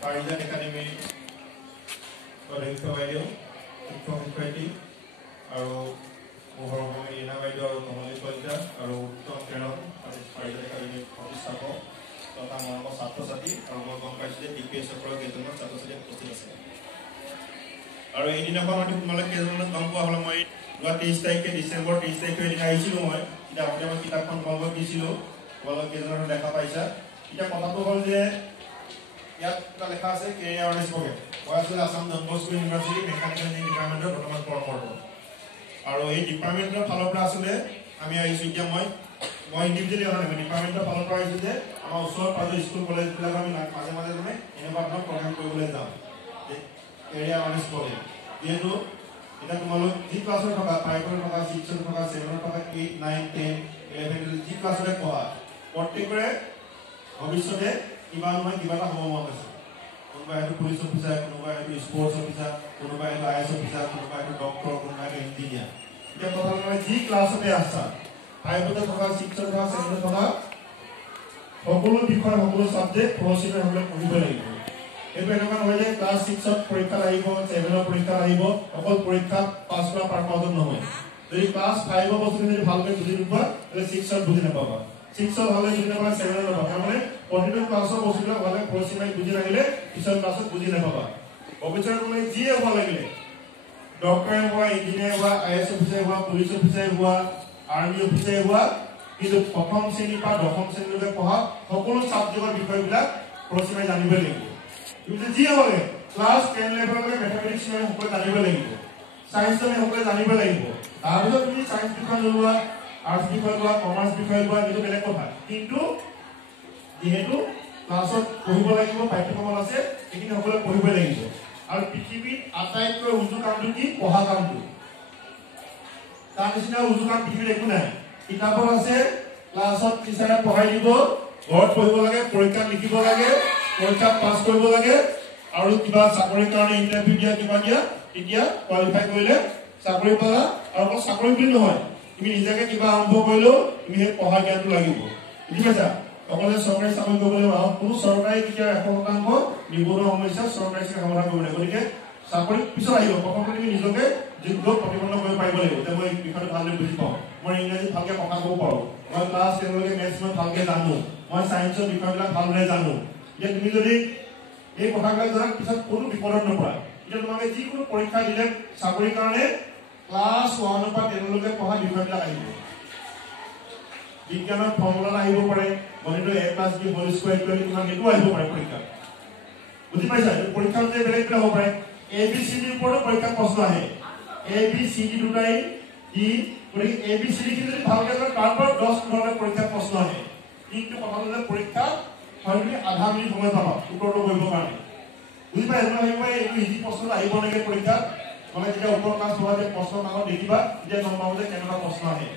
Parijan Academy অধ্যক্ষ বাইদেউ শিক্ষক শিক্ষয়িত্ৰী আৰু মোহৰমণি ৰীণা বাইদেউ আৰু কমলী কলিতা আৰু উত্তম প্ৰেৰণ পাৰিজাত একাডেমীৰ প্ৰতিষ্ঠাপক তথা মৰমৰ ছাত্ৰ ছাত্ৰী আৰু মই গম পাইছোঁ যে DPS কেইজনমান ছাত্ৰ ছাত্ৰী উপস্থিত আছে আৰু এইদিনাখন হয়তো তোমালোকে কেইজনমান গম পোৱা হ'লে মই যোৱা 23 তাৰিখে ডিচেম্বৰ 30 তাৰিখে এদিন আহিছিলোঁ মই এতিয়া আগতে মই কিতাপখন তোমালোকক দিছিলোঁ তোমালোকে কেইজনৰ দেখা পাইছা এতিয়া কথাটো হ'ল যে ইয়াত এটা লেখা আছে কেৰিয়াৰ এৱাৰনেছ প্ৰগ্ৰেম মই Assam Don Bosco University mechanical engineering ডিপাৰ্টমেণ্টৰ বৰ্তমান কৰ্মৰত আৰু এই ডিপাৰ্টমেণ্টৰ ফালৰ পৰা আছিলে আমি আহিছোঁ এতিয়া মই ইণ্ডিভিজুৱেলি অহা নাই ডিপাৰ্টমেণ্টৰ ফালৰ পৰা আহিছোঁ যে আমাৰ ওচৰৰ পাজৰ স্কুল কলেজবিলাক আমি মাজে মাজে মানে এনেকুৱা ধৰণৰ প্ৰগ্ৰেম কৰিবলৈ যাওঁ কেৰিয়াৰ এৱাৰনেছ প্ৰগ্ৰেম যিহেতু এতিয়া তোমালোক যি ক্লাছত থকা 5ৰ থকা 6ৰ থকা 7ৰ থকা 8 9 10 11 যি ক্লাছতে পঢ়া প্ৰত্যেকৰে ভৱিষ্যতে কিবা নহয় কিবা এটা হ'ব মন আছে কোনোবাই হয়তো পুলিচ অফিচাৰ কোনোবাই হয়তো স্পৰ্টছ অফিচাৰ কোনোবাই হয়তো IAS অফিচাৰ কোনোবাই হয়তো ডক্টৰ কোনোবাই হয়তো ইঞ্জিনিয়াৰ এতিয়া কথা মানে যি ক্লাছতে আছা 5তে থকা 6ত থকা 7ত থকা সকলো বিষয় সকলো ছাবজেক্ট পঢ়িবলৈ হ'লে পঢ়িব লাগিব এইটো এনেকুৱা নহয় যে ক্লাছ 6ত পৰীক্ষা আহিব 7ৰ পৰীক্ষা আহিব অকল পৰীক্ষা পাছ কৰা পাৰপাছত নহয় যদি ক্লাছ 5ৰ বস্তু যদি ভালকৈ বুজি নোপোৱা তেন্তে 6ত বুজি নাপাবা 6ত ভালকৈ বুজি নাপাবা 7ত নাপাবা তাৰমানে প্ৰতিটো ক্লাছৰ বস্তুবিলাক ভালকৈ পঢ়িবলৈ বুজি নাহিলে পিছৰ ক্লাছত বুজি নাপাবা ভৱিষ্যতে তুমি যিয়ে হ'ব লাগিলে ডক্টৰ হোৱা ইঞ্জিনিয়াৰ হোৱা IAS অফিচাৰ হোৱা পুলিচ অফিচাৰ হোৱা আৰ্মি অফিচাৰ হোৱা কিন্তু প্ৰথম শ্ৰেণীৰ পৰা 10ম শ্ৰেণীলৈকে পঢ়া সকলো ছাবজেক্টৰ বিষয়বিলাক পঢ়িবলৈ জানিব লাগিব তুমি যি হ'ব লাগে ক্লাছ 10 লেভেললৈকে মেথমেটিক্স সকলোৱে জানিব লাগিব সায়েন্স আমি সকলোৱে জানিব লাগিব তাৰপিছত তুমি সায়েন্স বিষয় লোৱা আৰ্টছ বিষয় লোৱা কমাৰ্চ বিষয় লোৱা এইটো বেলেগ কথা কিন্তু যেহেতু ক্লাছত পঢ়িব লাগিব পাঠ্যক্ৰমত আছে এইখিনি সকলোৱে পঢ়িব লাগিব আৰু পৃথিৱীত আটাইতকৈ উজু কামটো কি পঢ়া কামটো তাৰ নিচিনা উজু কাম পৃথিৱীত একো নাই কিতাপত আছে ক্লাছত টিচাৰে পঢ়াই দিব ঘৰত পঢ়িব লাগে পৰীক্ষাত লিখিব লাগে পৰীক্ষাত পাছ কৰিব লাগে আৰু কিবা চাকৰিৰ কাৰণে ইণ্টাৰভিউ দিয়া কিবা দিয়া তেতিয়া কোৱালিফাই কৰিলে চাকৰি পালা আৰু চাকৰি বুলি নহয় তুমি নিজকে কিবা আৰম্ভ কৰিলেও তুমি সেই পঢ়া জ্ঞানটো লাগিব বুজি পাইছা অকলে চৰকাৰী চাকৰি কৰিবলৈ কোনো চৰকাৰী কেতিয়া 100% নিবনুৱা সমস্যা চৰকাৰী সমাধান কৰিব লাগিব গতিকে চাকৰি পিছত আহিব প্ৰথমতে তুমি নিজকে যোগ্য প্ৰতিপন্ন কৰিব পাৰিব লাগিব যে মই বিষয়টো ভালদৰে বুজি পাওঁ মই ইংৰাজী ভালকৈ কথা ক'ব পাৰোঁ মই ক্লাছ 10লৈকে মেথছ মই ভালকৈ জানো মই ছায়েন্সৰ বিষয়বিলাক ভালদৰে জানো যে তুমি যদি এই কথাবিলাক জনাৰ পিছত কোনো বিপদত নপৰা এতিয়া তোমালোকে যিকোনো পৰীক্ষা দিলে চাকৰিৰ কাৰণে ক্লাছ 1ৰ পৰা 10লৈকে পঢ়া বিষয়বিলাক আহিব বিজ্ঞানৰ ফৰ্মুলা আহিব পাৰে গণিতৰ a+b² কিমান সেইটো আহিব পাৰে পৰীক্ষা বুজি পাইছা পৰীক্ষা যে বেলেগ বেলেগ হ'ব পাৰে ABCD ওপৰত পৰীক্ষা প্ৰশ্ন আহে ABCD দুটাই ই গতিকে ABCD যদি ভালকৈ কৰে তাৰ পৰা 10 পৰীক্ষা প্ৰশ্ন আহে কিন্তু কথা হ'লে পৰীক্ষা হয়তো আধা মিনিট সময় পাবা উত্তৰটো কৰিবৰ কাৰণে বুজি পাইছা ভাবিব এইটো ইজি প্ৰশ্ন আহিব লাগে পৰীক্ষাত মানে যেতিয়া ওপৰ ক্লাছ হোৱা যে প্ৰশ্ন কাকত দেখিবা তেতিয়া গম পাব যে কেনেকুৱা প্ৰশ্ন আহে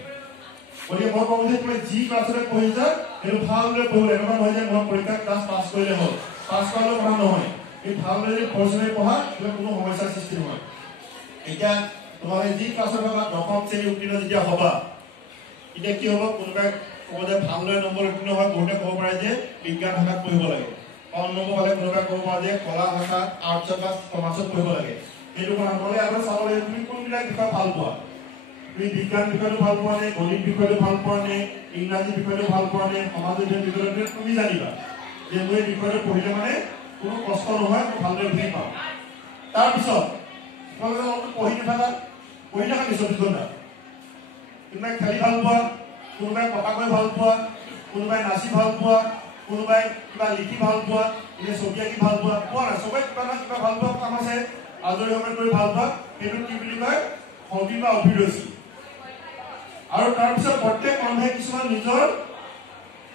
গতিকে মই কওঁ যে তুমি যি ক্লাছতে পঢ়িছা সেইটো ভালদৰে পঢ়িলে এনেকুৱা নহয় যে মই পৰীক্ষাত ক্লাছ পাছ কৰিলে হ'ল পাছ কৰালেও কথা নহয় এই ভালদৰে যদি পঢ়িবলৈ পঢ়া তেতিয়া কোনো সমস্যাৰ সৃষ্টি নহয় এতিয়া তোমালোকে যি ক্লাছত থকা 10ম শ্ৰেণী উত্তীৰ্ণ যেতিয়া হ'বা এতিয়া কি হ'ব কোনোবাই ক'ব যে ভালদৰে নম্বৰ উত্তীৰ্ণ হয় বহুতে ক'ব পাৰে যে বিজ্ঞান শাখাত পঢ়িব লাগে কম নম্বৰ হ'লে কোনোবাই ক'ব পাৰে যে কলা শাখাত আৰ্টছ বা কমাৰ্চত পঢ়িব লাগে সেইটো কথা ক'লে আৰু চাব লাগে তুমি কোনবিলাক বিষয় ভাল পোৱা তুমি বিজ্ঞান বিষয়টো ভাল পোৱা নে গণিত বিষয়টো ভাল পোৱা নে ইংৰাজী বিষয়টো ভাল পোৱা নে সমাজ অধ্যয়ন বিষয়টো তুমি জানিবা যে মই এই বিষয়টো পঢ়িলে মানে কোনো কষ্ট নহয় ভালদৰে বুজি পাওঁ তাৰপিছত তোমালোকে অলপ পঢ়ি থাকা নিশ্চয় ঘণ্টা কোনোবাই খেলি ভাল পোৱা কোনোবাই কথা কৈ ভাল পোৱা কোনোবাই নাচি ভাল পোৱা কোনোবাই কিবা লিখি ভাল পোৱা কোনোবাই ছবি আঁকি ভাল পোৱা কোৱা নাই চবেই কিবা না কিবা ভাল পোৱা কাম আছে আজৰি সময়ত কৰি ভাল পোৱা সেইটো কি বুলি কয় হবি বা অভিৰুচি আৰু তাৰপিছত প্ৰত্যেক মানুহে কিছুমান নিজৰ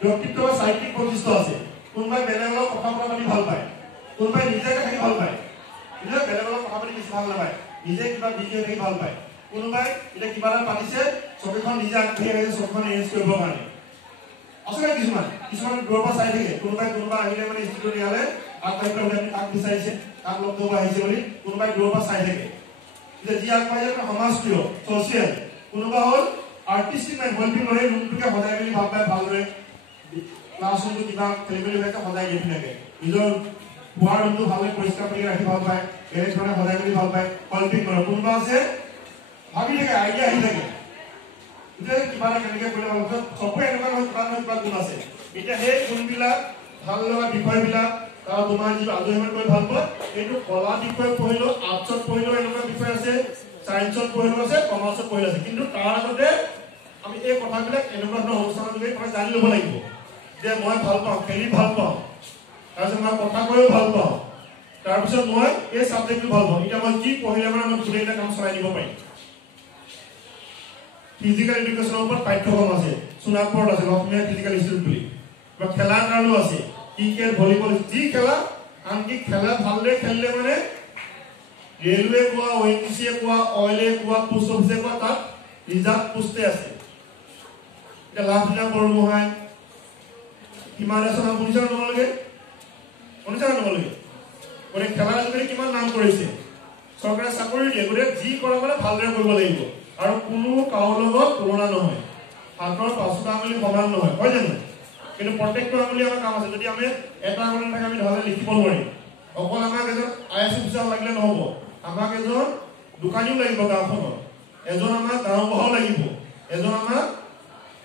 ব্যক্তিত্ব বা সাহিত্যিক বৈশিষ্ট্য আছে কোনোবাই বেলেগৰ কথা পাতি ভাল পায় কোনোবাই নিজে থাকি ভাল পায় নিজে বেলেগৰ কথা পাতি বেছি ভাল নাপায় নিজে কিবা বিজি থাকি ভাল পায় কোনোবাই এতিয়া কিবা এটা পাতিছে ছবিখন নিজে আগবাঢ়ি আহিছে ছবিখন এৰেঞ্জ কৰিবৰ কাৰণে আছে কিছুমান দূৰৰ পৰা চাই থাকে কোনোবা আহিলে মানে ষ্টুডিঅ' নিয়ালে আগবাঢ়ি পেলাই আপুনি কাক বিচাৰিছে কাক লগ কৰিব আহিছে বুলি কোনোবাই দূৰৰ পৰা চাই থাকে যে যি আগবাঢ়ি সমাজপ্ৰিয় ছ'চিয়েল কোনোবা হ'ল আৰ্টিষ্টিক মেন হেল্পিং কৰে ৰুমটোকে সজাই মেলি ভাল পায় ভালদৰে ক্লাছৰুমটো কিবা খেলিমেলি হৈ আছে সদায় গেলি থাকে নিজৰ খোৱাৰ ৰুমটো ভালকৈ পৰিষ্কাৰ কৰি ৰাখি ভাল পায় বেলেগ ধৰণে সদায় কৰি ভাল পায় কল্পিং কৰে কোনোবা আছে ভাবি থাকে আইডিয়া আহি থাকে এতিয়া কিবা এটা কেনেকৈ কৰিলে ভাল হ'ব চবৰে এনেকুৱা নহয় কিবা গুণ আছে এতিয়া সেই গুণবিলাক ভাল লগা বিষয়বিলাক আৰু তোমাৰ যিটো আলোচনা কৰি ভাল পোৱা এইটো কলা বিষয় পঢ়িলেও আৰ্টছত পঢ়িলেও এনেকুৱা বিষয় আছে সায়েন্সত পঢ়িলেও আছে কমাৰ্চত পঢ়িলেও আছে কিন্তু তাৰ আগতে আমি এই কথাবিলাক এনেকুৱা ধৰণৰ অনুষ্ঠানৰ যোগেদি জানি ল'ব লাগিব যে মই ভাল পাওঁ খেলি ভাল পাওঁ তাৰপিছত মই কথা কৈও ভাল পাওঁ তাৰপিছত মই এই ছাবজেক্টটো ভাল পাওঁ এতিয়া মই কি পঢ়িলে মানে মই গোটেইটা কাম চলাই দিব পাৰিম ফিজিক্যাল এডুকেশনৰ ওপৰত পাঠ্যক্ৰম আছে সোণাপুৰত আছে লক্ষ্মীয়া ফিজিক্যাল ইনষ্টিটিউট বুলি বা খেলাৰ কাৰণেও আছে ক্ৰিকেট ভলিবল যি খেলা আনকি খেলা ভালদৰে খেলিলে মানে ৰেলৱে কোৱা ONGC কোৱা অইলে কোৱা পোষ্ট অফিচে কোৱা তাত ৰিজাৰ্ভ পোষ্টে আছে এতিয়া লাভলীনা বৰগোহাঁই হিমালয় নাম শুনিছা তোমালোকে গতিকে খেলাৰ যোগেদি কিমান নাম কৰিছে চৰকাৰে চাকৰি দিয়ে গতিকে যি কৰে মানে ভালদৰে কৰিব লাগিব আৰু কোনো কাৰো লগত তুলনা নহয় হাতৰ পাঁচটা আঙুলি সমান নহয় হয় জানো কিন্তু প্ৰত্যেকটো আঙুলি আমাৰ কাম আছে যদি আমি এটা আঙুলি থাকে আমি ধৰণে লিখিব নোৱাৰিম অকল আমাক এজন IAS অফিচাৰ লাগিলে নহ'ব আমাক এজন দোকানীও লাগিব গাঁওখনত এজন আমাক গাঁওবুঢ়াও লাগিব এজন আমাক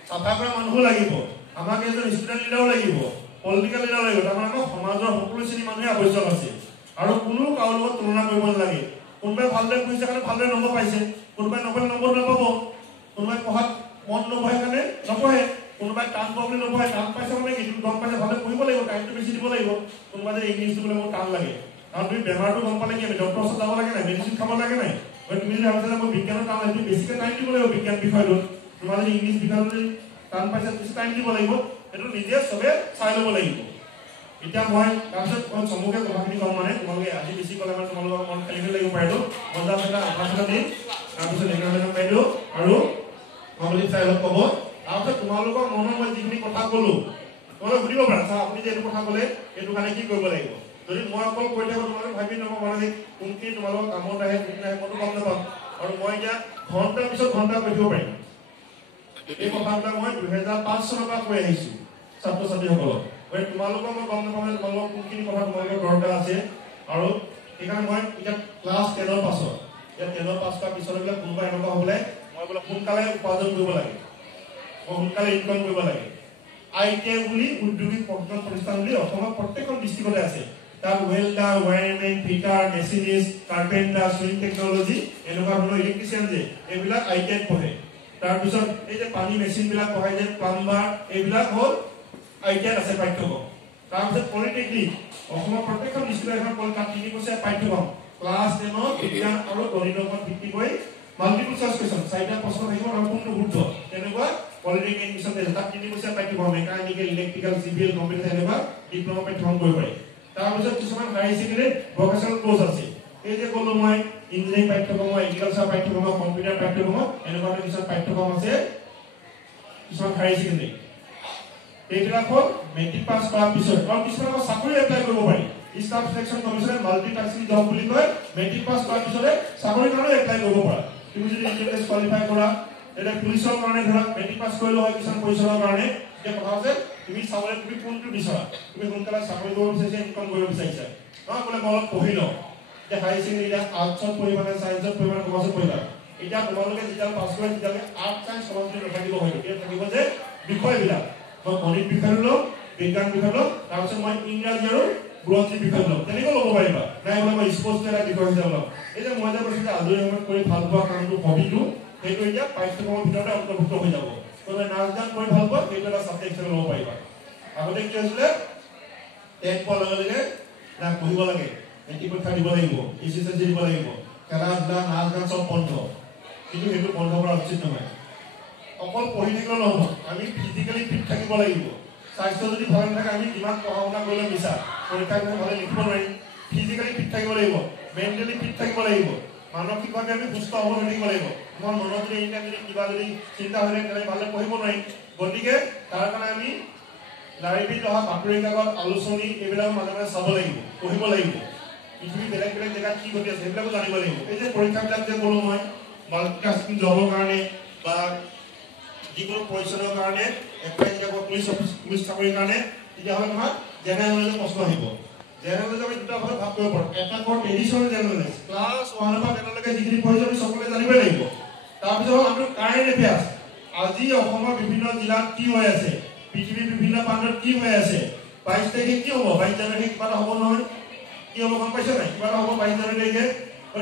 চাফা কৰা মানুহো লাগিব আমাক এজন ষ্টুডেণ্ট লিডাৰো লাগিব পলিটিকেল লিডাৰ লাগিব তাৰমানে আমাক সমাজৰ সকলো শ্ৰেণীৰ মানুহে আৱশ্যক আছে আৰু কোনো কাৰো লগত তুলনা কৰিব নালাগে কোনোবাই ভালদৰে পঢ়িছে কাৰণে ভালদৰে নম্বৰ পাইছে কোনোবাই নপঢ়িলে নম্বৰ নাপাব কোনোবাই পঢ়াত মন নবহে কাৰণে নপঢ়ে কোনোবাই টান পাবলৈ নপঢ়ে টান পাইছে মানে কি তুমি গম পাইছে ভালদৰে পঢ়িব লাগিব টাইমটো বেছি দিব লাগিব কোনোবাই যে ইংলিছটো বোলে মোৰ টান লাগে কাৰণ তুমি বেমাৰটো গম পালে কি আমি ডক্টৰৰ ওচৰত যাব লাগে নাই মেডিচিন খাব লাগে নাই তুমি যদি ভাবিছা মই বিজ্ঞানৰ টান লাগে তুমি বেছিকৈ টাইম দিব লাগিব বিজ্ঞান বিষয়টোত তোমাৰ যদি ইংলিছ বিষয়টো যদি টান পাইছে বেছি টাইম দিব লাগিব সেইটো নিজে চবে চাই ল'ব লাগিব এতিয়া মই তাৰপিছত মই চমুকে কথাখিনি কম মানে তোমালোকে আজি বেছি ক'লে মানে তোমালোকৰ মন খেলি মেলি লাগিব পাৰিলো মজাত এটা আভাস দিম তাৰপিছত একেলগে পাৰিলো আৰু তোমালোকে চাই অলপ ক'ব তাৰপিছত তোমালোকৰ মনৰ মই যিখিনি কথা ক'লো তোমালোকে সুধিব পাৰা ছাৰ আপুনি যে এইটো কথা ক'লে এইটো কাৰণে কি কৰিব লাগিব যদি মই অকল কৈ থাকোঁ তোমালোকে ভাবি নকওঁ মানে কোনখিনি তোমালোকৰ কামত আহে কোনখিনি আহে মইতো গম নাপাম আৰু মই এতিয়া ঘণ্টাৰ পিছত ঘণ্টা কৈ থাকিব পাৰিম এই কথাবিলাক মই 2005 চনৰ পৰা কৈ আহিছোঁ ছাত্ৰ ছাত্ৰীসকলক তোমালোকৰ মই গম নাপাওঁ তোমালোকৰ কোনখিনি কথা তোমালোকৰ দৰকাৰ আছে আৰু সেইকাৰণে মই এতিয়া ক্লাছ 10ৰ পাছত এতিয়া 10ৰ পাছ কৰাৰ পিছত এইবিলাক কোনোবা এনেকুৱা হ'লে মই বোলে সোনকালে উপাৰ্জন কৰিব লাগে মই সোনকালে ইনকম কৰিব লাগে ITI বুলি উদ্যোগিক প্ৰশিক্ষণ প্ৰতিষ্ঠান বুলি অসমৰ প্ৰত্যেকখন ডিষ্ট্ৰিক্টতে আছে তাত welder wireman fitter machinist carpenter swing technology এনেকুৱা ধৰণৰ ইলেক্ট্ৰিচিয়ান যে এইবিলাক ITI পঢ়ে তাৰপিছত এই যে পানী মেচিনবিলাক পঢ়াই যে প্লাম্বাৰ এইবিলাক হ'ল ITI আছে পাঠ্যক্ৰম তাৰপিছত পলিটেকনিক অসমৰ প্ৰত্যেকখন ডিষ্ট্ৰিক্টৰ এখন তাত 3 বছৰীয়া পাঠ্যক্ৰম ক্লাছ 10 বিজ্ঞান আৰু গণিতৰ ওপৰত ভিত্তি কৰি মাল্টিপল চইচ কুৱেশ্যন চাৰিটা প্ৰশ্ন থাকিব আৰু কোনটো শুদ্ধ তেনেকুৱা পলিটেকনিক এডমিশ্যন আছে তাত 3 বছৰীয়া পাঠ্যক্ৰম মেকানিকেল ইলেক্ট্ৰিকেল চিভিল কম্পিউটাৰ এনেকুৱা ডিপ্ল'মা পাঠ্যক্ৰম কৰিব পাৰি তাৰপিছত কিছুমান হাই ছেকেণ্ডাৰী ভকেশ্যনেল কোৰ্ছ আছে এই যে ক'লো মই ইঞ্জিনিয়াৰিং পাঠ্যক্ৰম এগ্ৰিকালচাৰ পাঠ্যক্ৰম কম্পিউটাৰ পাঠ্যক্ৰম এনেকুৱা কিছুমান পাঠ্যক্ৰম আছে কিছুমান হাই ছেকেণ্ডাৰী এইবিলাক হ'ল মেট্ৰিক পাছ কৰাৰ পিছত আৰু কিছুমান চাকৰি এপ্লাই কৰিব পাৰি ষ্টাফ সিলেকশ্যন কমিছনে মাল্টিটাস্কিং জব বুলি কয় মেট্ৰিক পাছ কৰাৰ পিছতে চাকৰি কাৰণে এপ্লাই কৰিব পাৰা তুমি যদি ইন্টাৰভিউ কোৱালিফাই কৰা এটা পুলিচৰ কাৰণে ধৰা মেট্ৰিক পাছ কৰিলে হয় কিষাণ পৰিষদৰ কাৰণে যে কথা আছে তুমি চাবলৈ তুমি কোনটো বিচৰা তুমি সোনকালে চাকৰি কৰিব বিচাৰিছা ইনকম কৰিব বিচাৰিছা নহয় বোলে মই অলপ পঢ়ি লওঁ যে হাই ছেকেণ্ডাৰী আৰ্টছত পঢ়িবা নে ছায়েন্সত পঢ়িবা নে কমাৰ্চত পঢ়িবা এতিয়া তোমালোকে যেতিয়া পাছ কৰে তেতিয়ালৈকে আৰ্ট ছায়েন্স কমাৰ্চ নাথাকিব হয়তো এতিয়া থাকিব যে বিষয়বিলাক মই গণিত বিষয় ল'ম বিজ্ঞান বিষয় ল'ম তাৰপিছত মই ইংৰাজী আৰু বুৰঞ্জী বিষয় ল'ম তেনেকৈ ল'ব পাৰিবা নাই বোলে মই স্পৰ্টছ এটা বিষয় হিচাপে ল'ম এই যে মই যে কৈছোঁ যে আজৰি সময়ত কৰি ভাল পোৱা কামটো হবিটো সেইটো এতিয়া পাঠ্যক্ৰমৰ ভিতৰতে অন্তৰ্ভুক্ত হৈ যাব কোনোবাই নাচ গান কৰি ভাল পোৱা সেইটো এটা ছাবজেক্ট হিচাপে ল'ব পাৰিবা আগতে কি হৈছিলে 10 পোৱাৰ লগে লগে না পঢ়িব লাগে মেট্ৰিক পৰীক্ষা দিব লাগিব SSLC দিব লাগিব খেলা ধূলা নাচ গান চব বন্ধ কিন্তু সেইটো বন্ধ কৰা উচিত নহয় অকল পঢ়ি থাকিলে নহ'ব আমি ফিজিকেলি ফিট থাকিব লাগিব স্বাস্থ্য যদি ভাল নাথাকে আমি যিমান পঢ়া শুনা কৰিলে মিছা পৰীক্ষাত ভালে লিখিব নোৱাৰিম ফিজিকেলি ফিট থাকিব লাগিব মেণ্টেলি ফিট থাকিব লাগিব মানসিকভাৱে আমি সুস্থ হ'ব থাকিব লাগিব আমাৰ মনত যদি এইবিলাক যদি কিবা যদি চিন্তা হৈ থাকে তেনে ভালদৰে পঢ়িব নোৱাৰিম গতিকে তাৰ কাৰণে আমি লাইব্ৰেৰীত অহা বাতৰি কাকত আলোচনী এইবিলাক মাজে মাজে চাব লাগিব পঢ়িব লাগিব পৃথিৱীৰ বেলেগ বেলেগ জেগাত কি ঘটি আছে সেইবিলাকো জানিব লাগিব এই যে পৰীক্ষাবিলাক যে ক'লো মই মাল্টিটাস্কিং জবৰ কাৰণে বা যিকোনো পৰিচয়ৰ কাৰণে এপ্লাই যাব পুলিচ চাকৰিৰ কাৰণে তেতিয়াহ'লে তোমাৰ জেনেৰেল নলেজৰ প্ৰশ্ন আহিব জেনেৰেল নলেজ আমি দুটা ভাগে ভাগ কৰিব পাৰোঁ এটা কোৰ এডিশ্যনেল জেনেৰেল নলেজ ক্লাছ 1 পৰা 10 লৈকে যিখিনি পঢ়িছো আমি সকলোৱে জানিব লাগিব তাৰপিছত আমি কাৰেণ্ট এফেয়াৰ্ছ আজি অসমৰ বিভিন্ন জিলাত কি হৈ আছে পৃথিৱীৰ বিভিন্ন প্ৰান্তত কি হৈ আছে 22 তাৰিখে কি হ'ব 22 জানুৱাৰী কিবা হ'ব নহয় কি হ'ব গম পাইছে নাই কিবা হ'ব 22 জানুৱাৰীলৈকে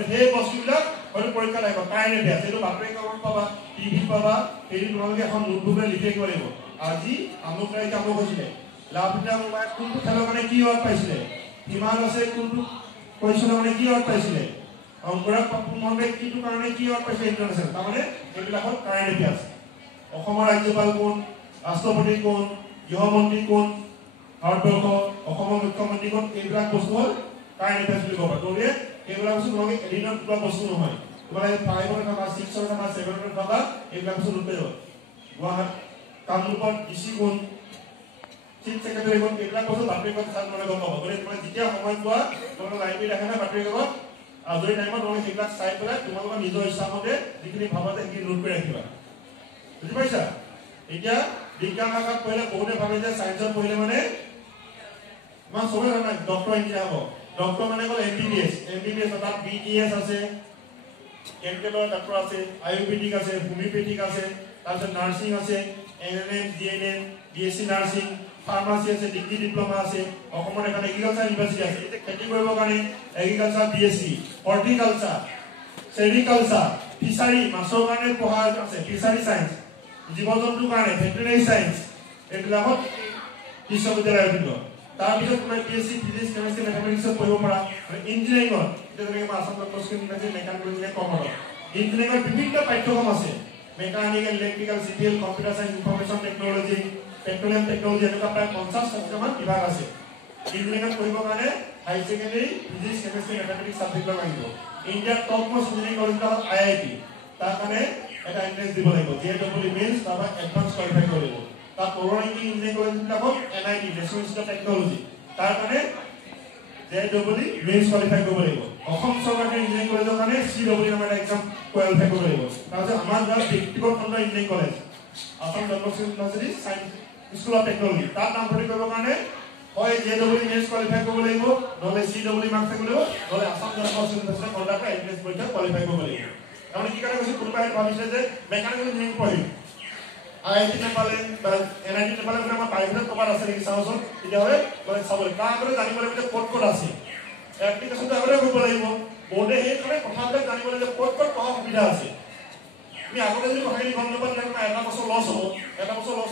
সেই বস্তুবিলাক হয়তো পৰীক্ষা লাগিব কাৰেণ্ট এফেয়াৰ্ছ এইটো বাতৰি কাকত পাবা টিভি পাবা এই তোমালোকে এখন নোটবুকত লিখি ৰাখিব লাগিব আজি আমুক তাৰিখে আমুক হৈছিলে লাভলিনা মোবাইল কোনটো খেলৰ কাৰণে কি এৱাৰ্ড পাইছিলে হিমাল আছে কোনটো কুৱেশ্যনৰ কাৰণে কি এৱাৰ্ড পাইছিলে অংকুৰা মহম্মদে কিটো কাৰণে কি এৱাৰ্ড পাইছিলে ইণ্টাৰনেশ্যনেল তাৰমানে এইবিলাক হ'ল কাৰেণ্ট এফেয়াৰ্ছ অসমৰ ৰাজ্যপাল কোন ৰাষ্ট্ৰপতি কোন গৃহমন্ত্ৰী কোন ভাৰতবৰ্ষ অসমৰ মুখ্যমন্ত্ৰী কোন এইবিলাক বস্তু হ'ল কাৰেণ্ট এফেয়াৰ্ছ বুলি ক'ব পাৰি এইবিলাক বস্তু তোমালোকে এদিনত কিবা বস্তু নহয় তোমালোকে 5 থকা 6 থকা 7 থকা এইবিলাক বস্তু নোট কৰিব গুৱাহাটী কামৰূপত ডিচি কোন চিফ সেক্ৰেটাৰী কোন এইবিলাক বস্তু বাতৰি কাকত চাই মানে গম পাব গতিকে তোমালোকে যেতিয়া সময় পোৱা তোমালোকে লাইব্ৰেৰীত আহে না বাতৰি কাকত আজৰি টাইমত তোমালোকে সেইবিলাক চাই পেলাই তোমালোকৰ নিজৰ ইচ্ছামতে যিখিনি ভাবা যায় সেইখিনি নোট কৰি ৰাখিবা বুজি পাইছা এতিয়া বিজ্ঞান শাখাত পঢ়িলে বহুতে ভাবে যে সায়েন্সত পঢ়িলে মানে মই সবে জানা ডক্টৰ ইঞ্জিনিয়াৰ হ'ব ডক্টৰ মানে হ'ল এমবিবিএছ তাত বিডিএছ আছে কেমিকেলৰ ডক্টৰ আছে আয়ুৰ্বেদিক আছে হোমিওপেথিক আছে তাৰপিছত নাৰ্ছিং আছে এনএম ডিএনএম বিএসসি নাৰ্ছিং ফাৰ্মাসী আছে ডিগ্ৰী ডিপ্লোমা আছে অসমৰ এখন এগ্ৰিকালচাৰ ইউনিভাৰ্চিটি আছে এতিয়া খেতি কৰিবৰ কাৰণে এগ্ৰিকালচাৰ বিএসসি হৰ্টিকালচাৰ সেৰিকালচাৰ ফিচাৰী মাছৰ কাৰণে পঢ়া আছে ফিচাৰী সায়েন্স জীৱ-জন্তুৰ কাৰণে ভেটেৰিনাৰী সায়েন্স এইবিলাকত বিশ্ববিদ্যালয়ৰ ভিতৰত তাৰপিছত তোমাৰ পিএসসি ফিজিক্স কেমিষ্ট্ৰি মেথমেটিক্সত পঢ়িব পাৰা ইঞ্জিনিয়াৰিঙত যেনেকৈ আসাম ডক্টৰছ ইউনিভাৰ্চিটি মেকানিকেল ইঞ্জিনিয়াৰিং কমাৰ্চ ইঞ্জিনিয়াৰিঙত বিভিন্ন পাঠ্যক্ৰম আছে mechanical electrical civil computer science information technology petroleum technology এনেকুৱা প্ৰায় 50 মান বিভাগ আছে ইঞ্জিনিয়াৰিঙত পঢ়িবৰ কাৰণে high secondary physics chemistry mathematics subject লাগিব ইণ্ডিয়াৰ টপ মোষ্ট ইঞ্জিনিয়াৰিং কলেজ হ'ল আইআইটি তাৰ কাৰণে এটা এন্ট্ৰেন্স দিব লাগিব জেডব্লিউ মেইনছ তাৰপৰা এডভান্স কোৱালিফাই কৰিব লাগিব তাৰ পৌৰনিকি ইঞ্জিনিয়াৰিং কলেজবিলাকক NIT national institute of technology তাৰ কাৰণে জেডব্লিউ মেইনছ কোৱালিফাই কৰিব লাগিব অসম চৰকাৰী ইঞ্জিনিয়াৰিং কলেজৰ কাৰণে চিডব্লিউ নামৰ এটা এক্সাম কোৱালিফাই কৰিব লাগিব তাৰপিছত আমাৰ যোৱা ব্যক্তিগত খণ্ড ইঞ্জিনিয়াৰিং কলেজ আসাম ডক্টৰছ university science school of technology তাত নাম ভৰ্তি কৰিবৰ কাৰণে হয় জেডব্লিউ মেইনছ কোৱালিফাই কৰিব লাগিব নহলে চিডব্লিউ মাৰ্কছ থাকিব লাগিব নহলে আসাম ডক্টৰছ ইউনিভাৰ্চিটি কণ্ডাক্টৰ এন্ট্ৰেন্স পৰীক্ষা কোৱালিফাই কৰিব লাগিব তাৰমানে কি কাৰণে কৈছে কোনোবাই ভাবিছে যে মেকানিকেল ইঞ্জিনিয়াৰিং পঢ়িম আইআইটি নাপালে বা এনআইটি নাপালে মানে আমাৰ প্ৰাইভেট ক'ৰবাত আছে নেকি চাওঁচোন তেতিয়াহ'লে মানে চাবলৈ তাৰ আগতে জানিব লাগিব যে ক'ত আছে এপ্লিকেশ্যনটো আগতে কৰিব লাগিব বৰ্ডে সেইকাৰণে কথাবিলাক জানিব লাগিব ক'ত পঢ়া সুবিধা আছে তুমি আগতে যদি কথাখিনি গম নাপালে তোমাৰ এটা বছৰ লছ হ'ব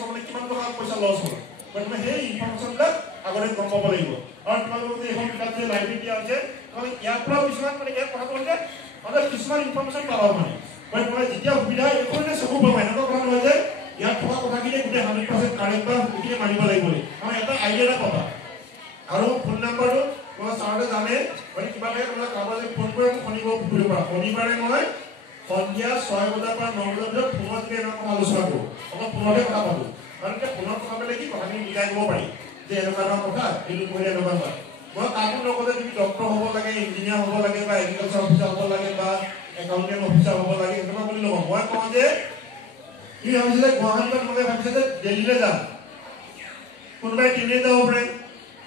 মানে কিমান টকা পইচা লছ হ'ব গতিকে সেই ইনফৰমেশ্যনবিলাক আগতে গম পাব লাগিব আৰু তোমালোকক যে এখন কিতাপ যে লাইব্ৰেৰী দিয়া হৈছে ইয়াৰ পৰাও কিছুমান মানে ইয়াৰ কথা ক'লে মানে কিছুমান ইনফৰমেশ্যন পাবা মানে যেতিয়া সুবিধা এইখনে চকু পাবা এনেকুৱা কথা নহয় যে ইয়াত থকা কথাখিনি গোটেই 100% কাৰেক্ট বা গোটেই মানিব লাগিব আমাৰ এটা আইডিয়া এটা পাবা আৰু ফোন নম্বৰটো তোমাৰ ছাৰতে জানে মানে কিবা লাগে তোমাক কাৰোবাৰ যদি ফোন কৰে শনিবাৰ কৰিব পাৰা শনিবাৰে মই সন্ধিয়া 6 বজাৰ পৰা 9 বজাৰ ভিতৰত ফোনত গৈ এনেকুৱা কথা আলোচনা কৰোঁ অকল ফোনতে কথা পাতোঁ কাৰণ এতিয়া ফোনত কথা পালে কি কথাখিনি মিলাই দিব পাৰি যে এনেকুৱা এটা কথা এইটো পঢ়িলে এনেকুৱা হয় মই কাকো নকলে তুমি ডক্টৰ হ'ব লাগে ইঞ্জিনিয়াৰ হ'ব লাগে বা এগ্ৰিকালচাৰ অফিচাৰ হ'ব লাগে বা একাউণ্টেণ্ট অফিচাৰ হ'ব লাগে এনেকুৱা বুলি নকওঁ মই কওঁ যে তুমি ভাবিছিলে গুৱাহাটীত তোমালোকে ভাবিছে যে দিল্লীলৈ যাম কোনোবাই ট্ৰেইনেৰে যাব পাৰে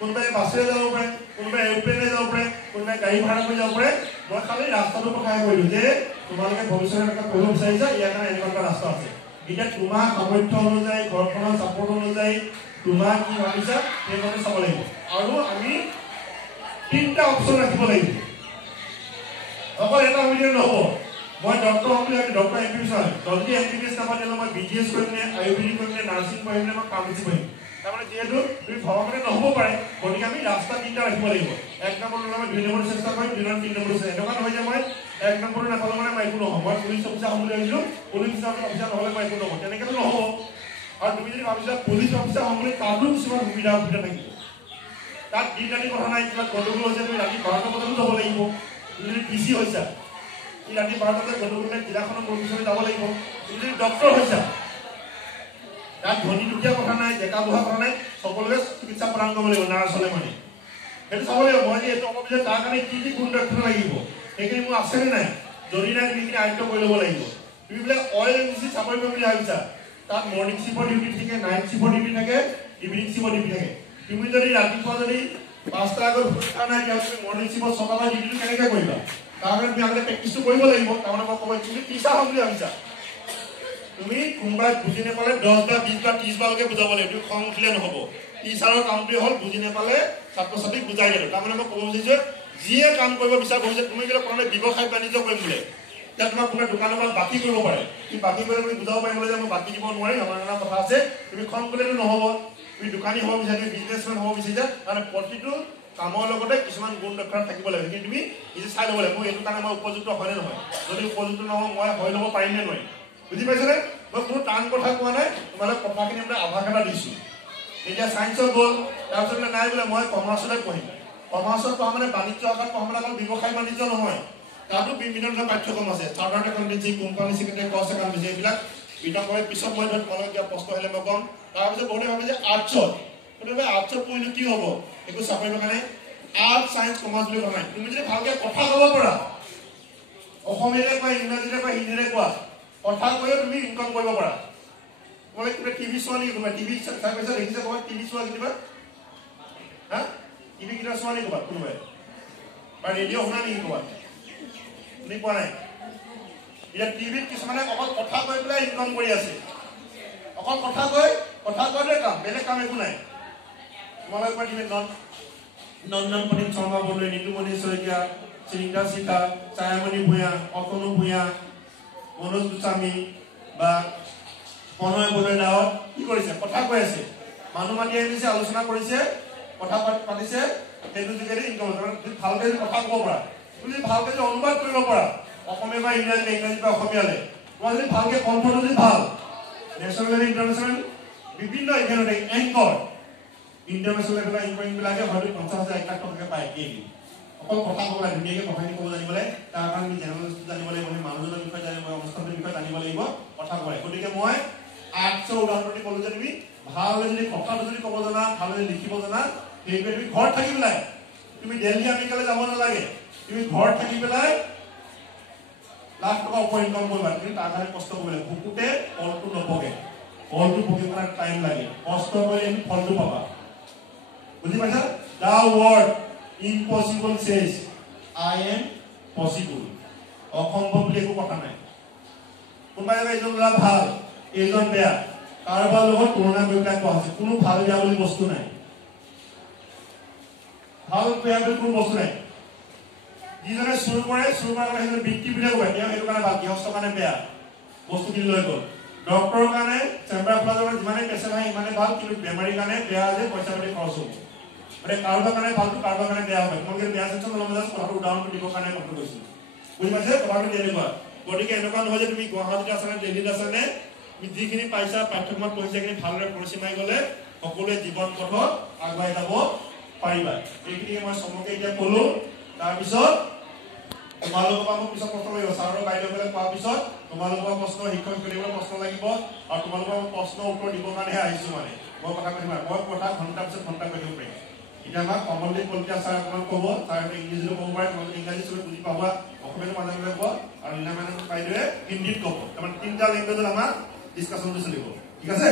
কোনোবাই বাছেৰে যাব পাৰে কোনোবাই এৰোপ্লেনেৰে যাব পাৰে কোনোবাই গাড়ী ভাড়া কৰি যাব পাৰে মই খালি ৰাস্তাটো কথাই কৈছোঁ যে তোমালোকে ভৱিষ্যতে এনেকুৱা কৰিব বিচাৰিছা ইয়াৰ কাৰণে এনেকুৱা এটা ৰাস্তা আছে এতিয়া তোমাৰ সামৰ্থ্য অনুযায়ী ঘৰখনৰ ছাপোৰ্ট অনুযায়ী তোমাৰ কি ভাবিছা সেইমতে চাব লাগিব আৰু আমি 3টা অপশ্যন ৰাখিব লাগিব অকল এটা সুবিধা নহ'ব মই ডক্টৰ হ'ম বুলি ভাবি ডক্টৰ এমবিবিএছ হয় যদি এমবিবিএছ নাপালে মই বিডিএছ কৰিম নে আয়ুৰ্বেদিক কৰিম নে নাৰ্ছিং পঢ়িম নে মই ফাৰ্মাচী পঢ়িম তাৰমানে যিহেতু তুমি ভবামতে নহ'ব পাৰে গতিকে আমি ৰাস্তা 3টা ৰাখিব লাগিব 1 নম্বৰ মই 2 নম্বৰ চেষ্টা কৰিম 2 নম্বৰ 3 নম্বৰ চেষ্টা এনেকুৱা নহয় যে মই 1 নম্বৰটো নাপালে মানে মই একো নহ'ম মই পুলিচ অফিচাৰ হ'ম বুলি ভাবিছিলোঁ পুলিচ অফিচাৰ নহ'লে মই একো নহ'ম তেনেকৈতো নহ'ব আৰু তুমি যদি ভাবিছা পুলিচ অফিচাৰ হ'ম বুলি তাতো কিছুমান সুবিধা থাকিব তাত দিন ৰাতি কথা নাই কিবা গণ্ডগোল হৈছে তুমি ৰাতি 12টা বজাতো যাব লাগিব তুমি যদি পিচি হৈছা ৰাতি 12টাতে গণ্ডগোলে জিলাখনৰ মুৰব্বীলৈ যাব লাগিব তুমি যদি ডক্টৰ হৈছা তাত ধনী দুখীয়া কথা নাই ডেকা বুঢ়া কথা নাই সকলোকে চিকিৎসা প্ৰদান কৰিব লাগিব নাৰ্ছ হ'লে মানে সেইটো চাব লাগিব মই যে এইটো হ'ব যে তাৰ কাৰণে কি গুণ দক্ষতা লাগিব সেইখিনি মোৰ আছেনে নাই যদি নাই তুমি সেইখিনি আয়ত্ব কৰি ল'ব লাগিব তুমি বোলে অইল ইণ্ডাষ্ট্ৰীত চাকৰি কৰিম বুলি ভাবিছা তাত মৰ্নিং শিফৰ ডিউটি থাকে, নাইট শিফৰ ডিউটি থাকে, ইভিনিং শিফৰ ডিউটি থাকে। তুমি যদি ৰাতিপুৱা যদি 5টা আগত উঠা নাই তেতিয়া তুমি মৰ্নিং শিফৰ 6টা ডিউটিটো কেনেকৈ কৰিবা? তাৰমানে তুমি আগতে প্ৰেক্টিছটো কৰিব লাগিব। তাৰমানে মই ক'ব তুমি টিচাৰ হ'ম বুলি ভাবিছা, তুমি কোনোবাই বুজি নাপালে 10 বা 20 বা 30 বাৰলৈকে বুজাব লাগিব। তুমি খং উঠিলে নহ'ব। টিচাৰৰ কামটোৱে হ'ল বুজি নাপালে ছাত্ৰ ছাত্ৰীক বুজাই দিলোঁ। তাৰমানে মই ক'ব বিচাৰিছোঁ যিয়ে কাম কৰিব বিচাৰ কৰিছে, তুমি যদি কোনোবাই ব্যৱসায় বাণিজ্য কৰিম বোলে, এতিয়া তোমাক কোনোবাই দোকানৰ পৰা বাকী কৰিব পাৰে, তুমি বাকী কৰিলে তুমি বুজাব পাৰিব যে মই বাকী দিব নোৱাৰিম, আমাৰ নানা কথা আছে। তুমি খং কৰিলেতো নহ'ব। তুমি দোকানী হ'ব বিচাৰা, তুমি বিজনেছমেন হ'ব বিচাৰিছা, কাৰণ প্ৰতিটো কামৰ লগতে কিছুমান গুণ দক্ষতা থাকিব লাগিব। কিন্তু তুমি নিজে চাই ল'ব লাগিব, মোৰ এইটো কাৰণে মই উপযুক্ত হয়নে নহয়। যদি উপযুক্ত নহয় মই হৈ ল'ব পাৰিম নে নোৱাৰিম। বুজি পাইছানে? মই কোনো টান কথা কোৱা নাই, তোমালোক কথাখিনি মানে আভাস এটা দিছোঁ। এতিয়া ছায়েন্সত গ'ল, তাৰপিছত বোলে নাই বোলে মই কমাৰ্চতে পঢ়িম। কমাৰ্চত পঢ়া মানে বাণিজ্য আকাৰত পঢ়া মানে অকল ব্যৱসায় বাণিজ্য নহয়, তাতো বিভিন্ন ধৰণৰ পাঠ্যক্ৰম আছে। চাৰ্টাৰ্ড একাউণ্টেঞ্চি, কোম্পানী ছেক্ৰেটাৰী, কষ্ট একাউণ্টেঞ্চি, এইবিলাক বিতংভাৱে পিছত মই ধৰক তোমালোকে কিবা প্ৰশ্ন আহিলে মই ক'ম। তাৰপিছত বহুতে ভাবে যে আৰ্টছত, গতিকে আৰ্টছত পঢ়িলে কি হ'ব, একো চাকৰি কাৰণে আৰ্ট ছায়েন্স কমাৰ্চ বুলি কথা নাই। তুমি যদি ভালকৈ কথা ক'ব পাৰা, অসমীয়াৰে কোৱা, ইংৰাজীৰে কোৱা, হিন্দীৰে কোৱা, কথা কৈও তুমি ইনকাম কৰিব পাৰা। তোমালোকে কিবা টিভি চোৱা নেকি? কোনোবা টিভি চাই পাইছা, দেখিছা ক'ৰবাত টিভি চোৱা কেতিয়াবা? হা টিভি কেতিয়াবা চোৱা নেকি ক'ৰবাত কোনোবাই? বা ৰেডিঅ' শুনা নেকি ক'ৰবাত? শুনি পোৱা নাই? এতিয়া টিভিত কিছুমানে অকল কথা কৈ পেলাই ইনকাম কৰি আছে। অকল কথা কোৱাটোৱে কাম, বেলেগ কাম একো নাই। তোমালোকে কোৱা টিভিত নন্দন প্ৰদীপ শৰ্মা বৰদলৈ, নিতুমণি শইকীয়া, চিন্তা চিকা, ছায়ামণি ভূঞা, অতনু ভূঞা, মনোজ গোস্বামী বা প্ৰণয় বৰদলৈ দাৱত কি কৰিছে? কথা কৈ আছে। মানুহ মাতি আনিছে, আলোচনা কৰিছে, কথা পাতিছে, সেইটো যোগেদি ইনকাম হৈছে। তুমি ভালকৈ যদি কথা ক'ব পাৰা, তুমি যদি ভালকৈ যদি অনুবাদ কৰিব পাৰা, অসমীয়া বা ইংৰাজী, ইংৰাজী বা অসমীয়ালৈ, তোমাৰ যদি ভালকৈ কণ্ঠটো যদি ভাল, নেশ্যনেল ইণ্টাৰনেশ্যনেল বিভিন্ন ইভেণ্টত এংকৰ ইণ্টাৰনেশ্যনেল লেভেলৰ এংকৰিংবিলাকে হয়তো 50,000 1 লাখ টকাকৈ পায় এইখিনি। অকল কথা ক'ব লাগে, ধুনীয়াকৈ কথাখিনি ক'ব জানিব লাগে। তাৰ কাৰণে আমি জেনেৰেলিষ্ট জানিব লাগিব, আমি মানুহজনৰ বিষয়ে জানিব লাগিব, অনুষ্ঠানটোৰ বিষয়ে জানিব লাগিব, কথা ক'ব লাগে। গতিকে মই আৰ্টছৰ উদাহৰণ দি ক'লোঁ যে তুমি ভালকৈ যদি কথাটো যদি ক'ব জানা, ভালকৈ লিখিব জানা, সেইটোৱে তুমি ঘৰত থাকি পেলাই, তুমি দিল্লী আমেৰিকালৈ যাব নালাগে, তুমি ঘৰত থাকি পেলাই লাখ টকা ওপৰ ইনকাম কৰিবা। কিন্তু তাৰ কাৰণে কষ্ট কৰিব লাগে। ভুকুতে ফলটো নপকে, ফলটো পকিবলৈ টাইম লাগে। কষ্ট কৰিলে তুমি ফলটো পাবা। বুজি পাইছা? The word impossible says I am possible. অসম্ভৱ বুলি একো কথা নাই। কোনোবাই এইজন ল'ৰা ভাল, এইজন বেয়া, কাৰোবাৰ লগত তুলনা কৰি পেলাই কোৱা হৈছে। কোনো ভাল বেয়া বুলি বস্তু নাই। ভাল বেয়া বুলি কোনো বস্তু নাই। যিজনে চুৰ কৰে, চুৰ কৰাৰ কাৰণে সেইজনে বৃত্তি বুলিয়ে কয়, তেওঁ সেইটো কাৰণে ভাল, গৃহস্থৰ কাৰণে বেয়া, বস্তুখিনি লৈ গ'ল। ডক্টৰৰ কাৰণে চেম্বাৰ প্লাজাৰ যিমানে পেচেণ্ট আহে সিমানে ভাল, কিন্তু বেমাৰীৰ কাৰণে বেয়া যে পইচা পাতি খৰচ হ'ব। মানে কাৰোবাৰ কাৰণে ভালটো, কাৰোবাৰ কাৰণে বেয়া হয়। তোমালোকে বেয়া চেকশ্যন ল'ব যাষ্ট কথাটো উদাহৰণটো দিবৰ কাৰণে কথাটো কৈছোঁ। বুজি পাইছে? কথাটো তেনেকুৱা। গতিকে এনেকুৱা নহয় যে তুমি গুৱাহাটীত আছা নে দিল্লীত আছা নে, তুমি যিখিনি পাইছা পাঠ্যক্ৰমত পঢ়িছা সেইখিনি ভালদৰে পৰিসীমাই গ'লে সকলোৱে জীৱন পথত আগুৱাই যাব পাৰিবা। এইখিনিকে মই চমুকৈ এতিয়া ক'লোঁ। তাৰপিছত তোমালোকৰ পৰা মোক পিছত প্ৰশ্ন লাগিব। ছাৰৰ বাইদেউসকলে কোৱাৰ পিছত তোমালোকৰ প্ৰশ্ন, শিক্ষক শিক্ষয়িত্ৰীসকলৰ প্ৰশ্ন লাগিব, আৰু তোমালোকৰ প্ৰশ্ন উত্তৰ দিবৰ কাৰণেহে আহিছোঁ। মানে মই কথা কৈ থাকিম, মই কথা ঘণ্টাৰ পিছত ঘণ্টা কৈ দিব পাৰিম। এতিয়া আমাক কমলদীপ কলিতা ছাৰ অকণমান ক'ব, ছাৰ ইংৰাজীতো ক'ব পাৰে, তোমালোকে ইংৰাজী চবে বুজি পাবা, অসমীয়াটো মাজে মাজে ক'ব, আৰু লীনা মেডাম বাইদেৱে হিন্দীত ক'ব। তাৰমানে 3টা লেংগুৱেজত আমাৰ ডিছকাশ্যনটো চলিব। ঠিক আছে?